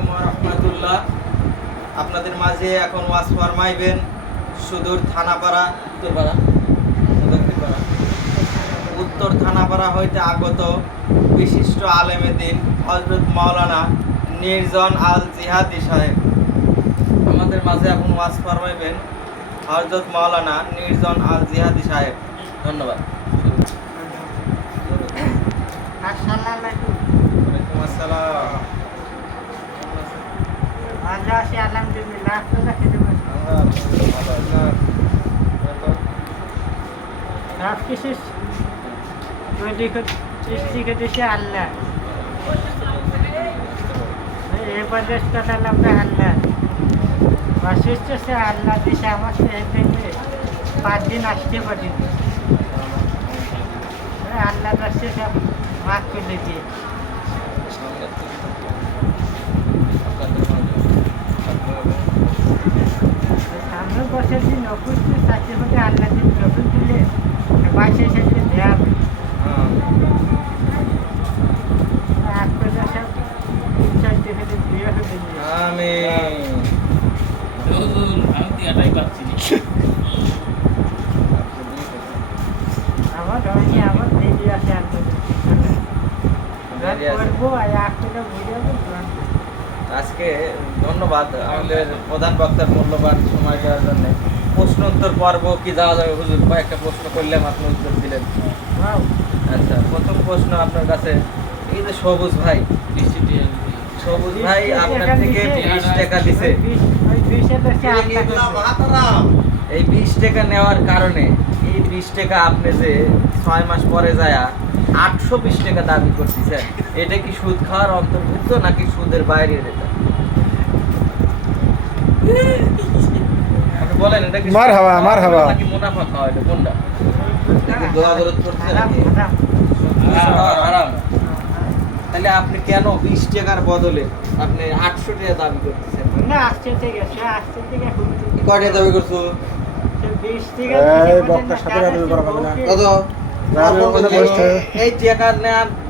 আলাইকুম রহমতুল্লাহ। আপনাদের মাঝে এখন ওয়াজ ফরমাইবেন সুদূর থানাপাড়া। উত্তরপাড়া। দক্ষিণপাড়া উত্তর থানাপাড়া হইতে আগত বিশিষ্ট আলেমেদিন হজরত মাওলানা নির্জন আল জিহাদি সাহেব। আমাদের মাঝে এখন ওয়াজ ফরমাইবেন হজরত মাওলানা নির্জন আল জিহাদি সাহেব। ধন্যবাদ। ওয়ালাইকুম আসসালাম। ভালো আছি আলহামদুলিল্লাহ। আপনারা পারছেন সব কিছু তৈরি সৃষ্টি করেছে আল্লাহ। এই প্রদেশটা আমরা আল্লাহ। অসুস্থ সে আল্লাহ দিছে আমার পাঁচ দিন আসতে পারিনি। আল্লাহ রাস্তে সব মাফ করে দিয়ে সামনে বছর দিন অপুষ্টি চাকরি হতে আল্লাহ দিন নতুন দিলে বাইশে সেদিন দেওয়া হবে আজ করে সব তিন আমার হয়নি আমার দেরি আছে আর করব আর এক টাকা বুঝে যাব আজকে ধন্যবাদ আমাদের প্রধান বক্তার মূল্যবান সময় দেওয়ার জন্য। প্রশ্ন উত্তর পর্ব কি যাওয়া যাবে? হুজুর কয়েকটা প্রশ্ন করলাম আপনি উত্তর দিলেন। আচ্ছা প্রথম প্রশ্ন আপনার কাছে। এই যে সবুজ ভাই সবুজ ভাই আপনার থেকে বিশ টাকা দিছে এই বিশ টাকা নেওয়ার কারণে এই বিশ টাকা আপনি যে ছয় মাস পরে যায় আটশো বিশ টাকা দাবি করতেছেন এটা কি সুদ খাওয়ার অন্তর্ভুক্ত নাকি সুদের বাইরে এটা আপনি বলেন এটা কি সুদ মারহাবা, খাওয়া মারহাবা। নাকি মুনাফা খাওয়া এটা কোনটা? হারাম, হারাম তাহলে আপনি কেন বিশ টাকার বদলে আপনি আটশো টাকা দাবি করতেছেন? না সে কয়টা দাবি করছ? সে বিশ থেকে বক্তার সাথে গাদুল করা যাবে না। কত। এই টাকা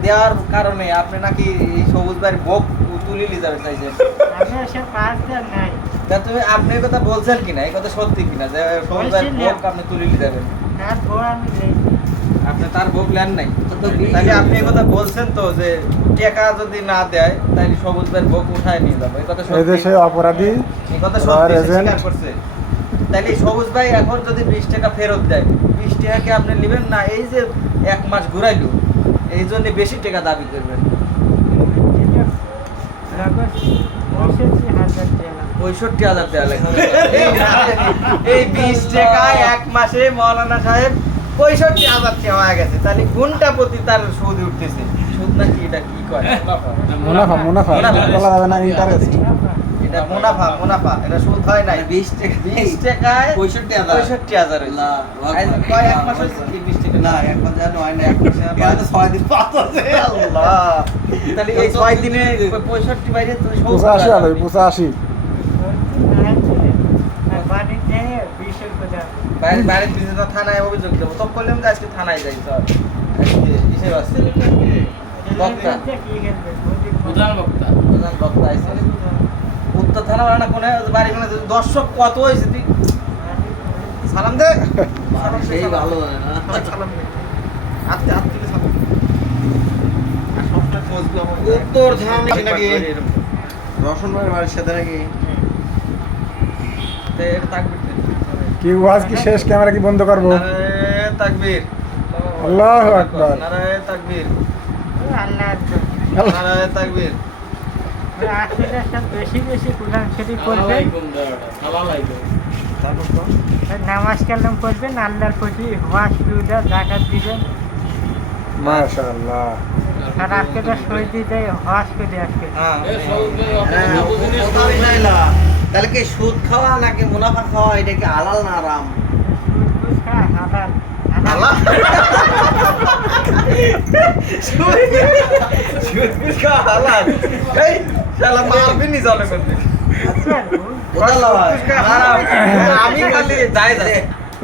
দেওয়ার কারণে আপনি নাকি সবুজ ভাইয়ের ভোগ তুলে নিয়ে যাবে চাইছেন। আমি সে পাঁচ দেন নাই। তা তুমি আপনি এই কথা বলছেন কিনা? এই কথা সত্যি কিনা? যে সবুজ ভোগ আপনি তুলে নিয়ে যাবেন। তার বউ আমি আপনি তার ভোগ নেন নাই। তাহলে আপনি এই কথা বলছেন তো যে টাকা যদি না দেয় তাহলে সবুজ ভাইয়ের ভোগ উঠায় নিয়ে যাব। এই কথা সত্যি। দেশে অপরাধী এই কথা সত্যি স্বীকার করছে। তাহলে সবুজ ভাই এখন যদি বিশ টাকা ফেরত দেয় বিশ টাকাকে আপনি নেবেন না? এই যে এক মাস ঘুরাইলো এই জন্য বেশি টাকা দাবি করবেন। পঁয়ষট্টি হাজার পঁয়ষট্টি লাগবে এই বিশ টাকায় এক মাসে মৌলানা সাহেব পঁয়ষট্টি হাজার টাকা হয়ে গেছে। তাহলে কোনটা প্রতি তার সুদ উঠতেছে? সুদ নাকি এটা কি করে মুনাফা। মুনাফা মুনাফা। বলা যাবে না ইন্টারেস্ট এটা মুনাফা মুনাফা। এটা সুদ হয় নাই। বিশ টাকা বিশ টাকায় পঁয়ষট্টি হাজার। পঁয়ষট্টি হাজার। কয় এক মাস হয়েছে কি বিশ টাকা? না এক মাস নয় না এক মাসে আর ছয় দিন পাঁচ আছে আল্লাহ। তাহলে এই ছয় দিনে পঁয়ষট্টি বাইরে পঁচাশি আলো পঁচাশি। বাইরে বাইরে বিভিন্ন থানায় অভিযোগ দেবো। তো করলাম যে আজকে থানায় যাই আজকে হিসেব আছে বক্তা। প্রধান বক্তা। প্রধান বক্তা আইছে। উত্তর থানা বাড়া কোনে? বাড়ি কোনে দর্শক কত হয়েছে তুই? সালাম দে। সেই ভালো সালাম দে। আত্মীয় আত্মীয় সালাম। উত্তর থানা নাকি? রসন ভাইয়ের বাড়ির সাথে নাকি? এটা। কি ওয়াজ কি শেষ? ক্যামেরা কি বন্ধ করব? তাকবীর। আল্লাহু আকবার। নারায়ে তাকবীর। আল্লাহ। নারায়ে তাকবীর। আসলে বেশি বেশি কোরআন শরীফ পড়বেন। নামাজ কালাম পড়বেন আল্লাহর প্রতি ওয়াশ পিউডা জাকাত দিবেন। মাশাআল্লাহ। আর আজকে তো শহীদ দেয় হজ করে আজকে। হ্যাঁ। তাহলে কি সুদ খাওয়া নাকি মুনাফা খাওয়া? এটা কি আলাল না আরাম। আমি খালি যাই যাই।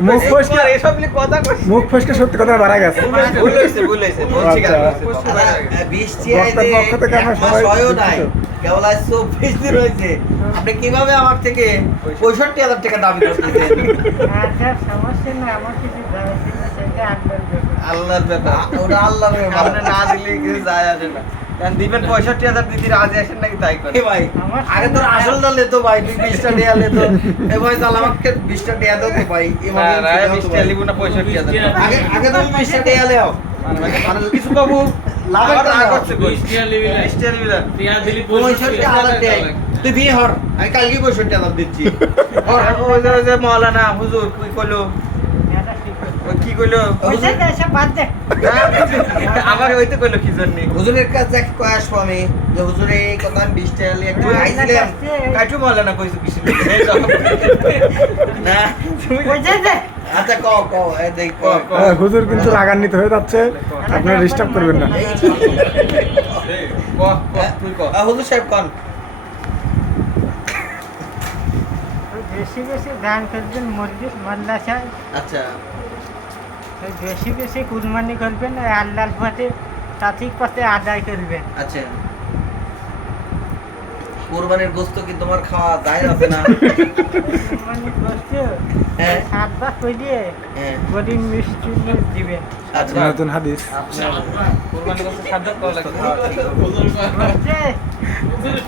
মুখ ফসকে এসব নিয়ে কথা মুখ ফসকে সত্যি কথা বাড়া গেছে। ভুল ভুল বলছি কেন? আচ্ছা। বৃষ্টি বক্তার আইছে, পক্ষ থেকে আমরা সবাই নাই। দুঃখিত। কেবল আজ চব্বিশ দিন হয়েছে। আপনি কীভাবে আমার থেকে পঁয়ষট্টি হাজার টাকা দাবি করতেছেন সেটা আল্লাহর ব্যাপার। আল্লাহর ব্যাপার আল্লাহ না দিলে কিছু যায় আসে না। দিবেন পঁয়ষট্টি হাজার দিদি রাজি আসেন নাকি তাই করে? ভাই আগে তোর আসলটা লেতো ভাই তুই বিশটা টিয়া লেতো। এ ভাই তাহলে আমাকে বিশটা টিয়া দাও তো ভাই এভাবে না, না, দাও তো বিশটা লিবো না পঁয়ষট্টি হাজার আগে আগে তুমি বিশটা টিয়া লেও মানে কিছু বাবু লাভের আবার না টাকা করছে বিশটা লিবি না। বিশটা লিবি না। পঁয়ষট্টি হাজার টিয়া তুই বিয়ে হর। আমি কালকে পঁয়ষট্টি হাজার দিচ্ছি। মৌলানা হুজুর কি কইলো? কি ওই। আমার কইলো কি জন্য? হুজুরের কাছে কয়ে আসব আমি? যে হুজুরে এই কথা আমি বিশ টাকা লিয়ে একটু খাইছিলাম কাটু মৌলানা কইছো কিছু না তুমি ওই যে। যে, আচ্ছা এই। হ্যাঁ, হুজুর কিন্তু রাগান্বিত হয়ে যাচ্ছে। আপনারা ডিস্টার্ব করবেন না। এই ক ক তুই ক হুজুর সাহেব কন? বেশি বেশি দান করবেন মসজিদ মাদ্রাসায়। আচ্ছা। বেশি বেশি কুরবানি করবেন আর আল্লাহর পথে সঠিক পথে আদায় করবেন। আচ্ছা। কোরবানির গোস্ত কি তোমার খাওয়া যায় আছে না? কুরবানি করছে হ্যাঁ। সাত বার করিয়ে হ্যাঁ। গরিব মিষ্টি দিবেন। আচ্ছা। নতুন হাদিস। কুরবানি করতে সাধ্য করা লাগবে। বলছে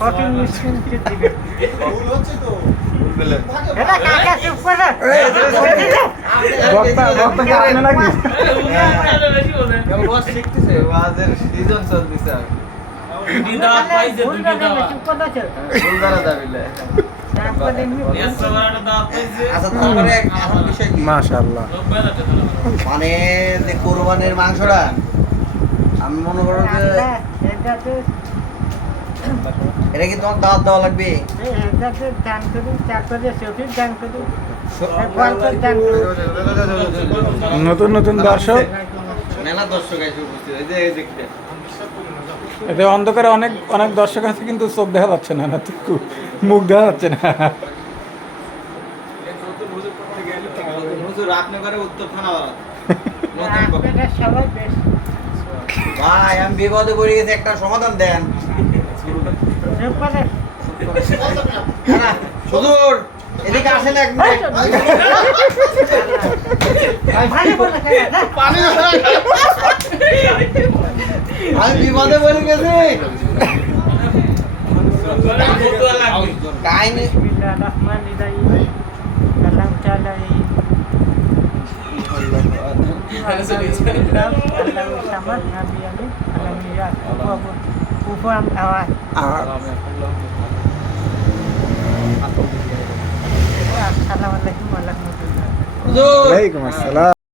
কঠিন মিষ্টি দিবেন। করো ভুল দুটি জানে, মানে যে কোরবানির মাংসটা আমি মনে করো যে এটা কি তোমার দাওয়াত দেওয়া লাগবে? দান তারপরে দান নতুন নতুন দর্শক। মেলা দর্শক আছে উপস্থিত এই যে দেখতে। এতে অন্ধকারে অনেক অনেক দর্শক আছে কিন্তু চোখ দেখা যাচ্ছে না না মুখ দেখা যাচ্ছে না। হুজুর আপনি করে উত্তর থানা নতুন বক্তা। আপনারা সবাই বেশ ভাই আমি বিপদে পড়ে গেছি একটা সমাধান দেন। হুজুর এদিকে আসেন এক মিনিট বলে যা। আমি বিপদে পড়ে গেছি। কাহিনী। আল্লাহু সামাদ, নাবি আমিন, আলাম আহাদ। আসসালামু আলাইকুম ওয়া রাহমাতুল্লাহ হুজুর ওয়ালাইকুম আসসালাম